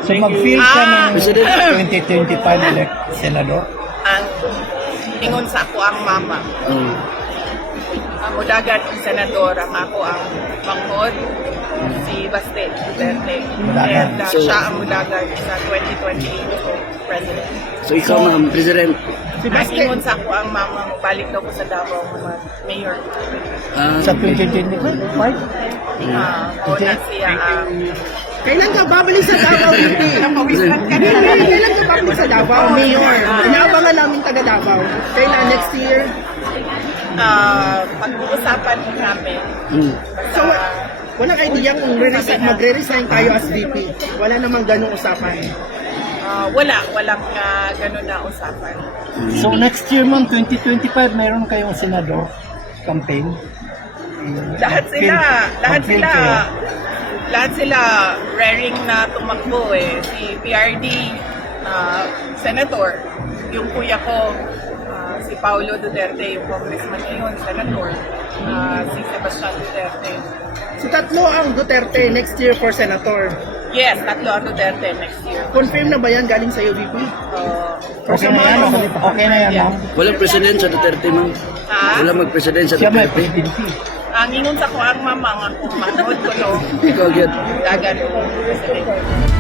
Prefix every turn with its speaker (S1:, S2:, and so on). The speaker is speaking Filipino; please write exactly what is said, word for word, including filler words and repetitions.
S1: So mag-field ka
S2: Ah.
S1: ng twenty twenty-five elect senador?
S2: Ang ingon sa ako ang mama.
S3: Mm.
S2: Ang mudagan ang senador, ang ako ang manghod, si Baste Duterte.
S1: Mudagan.
S2: And uh,
S3: So-
S2: siya ang mudagan sa twenty twenty-eight president.
S3: So ikaw, ma'am, President.
S1: Si
S2: Ang
S1: Baste,
S2: ingon sa ako ang mama, balik daw ko sa Davao mag mayor.
S3: Ah,
S1: sa twenty twenty-five?
S2: Ah, o na siya ang
S4: Kailan ka babalik sa Davao, Hindi? Kailan ka babalik sa Davao, Mayor? Inaabangan namin taga Davao. Kailan next year?
S2: uh, pag-uusapan namin.
S3: mm.
S2: So,
S4: So, walang idea kung re-resign, magre-resign tayo as V P. Wala namang ganong usapan.
S2: uh, wala, walang uh, ganun na usapan.
S1: So next year ma'am, twenty twenty-five, mayroon kayong senador campaign?
S2: Lahat sila,
S1: Mag-field-
S2: lahat
S1: mag-field
S2: sila,
S1: kayo.
S2: lahat sila raring na tumakbo eh. Si P R D, uh, senator, yung kuya ko, uh, si Paulo Duterte, yung congressman ngayon, senator, uh, si Sebastian Duterte.
S4: So, tatlo ang Duterte next year for senator.
S2: Yes, tatlo ang Duterte next year.
S4: Confirm na ba yan galing sa'yo, V P?
S2: Uh,
S1: Okay na yan, ma'am? Okay na yan ma'am?
S3: Walang president sa Duterte, ma'am.
S2: ha?
S3: Walang mag-president sa
S1: Siya may
S3: Duterte.
S1: presidency.
S2: Ang ingon sa ko ang mama, ang kung manod ko no,
S3: Ikaw, Gyud.
S2: dagan ko presidente.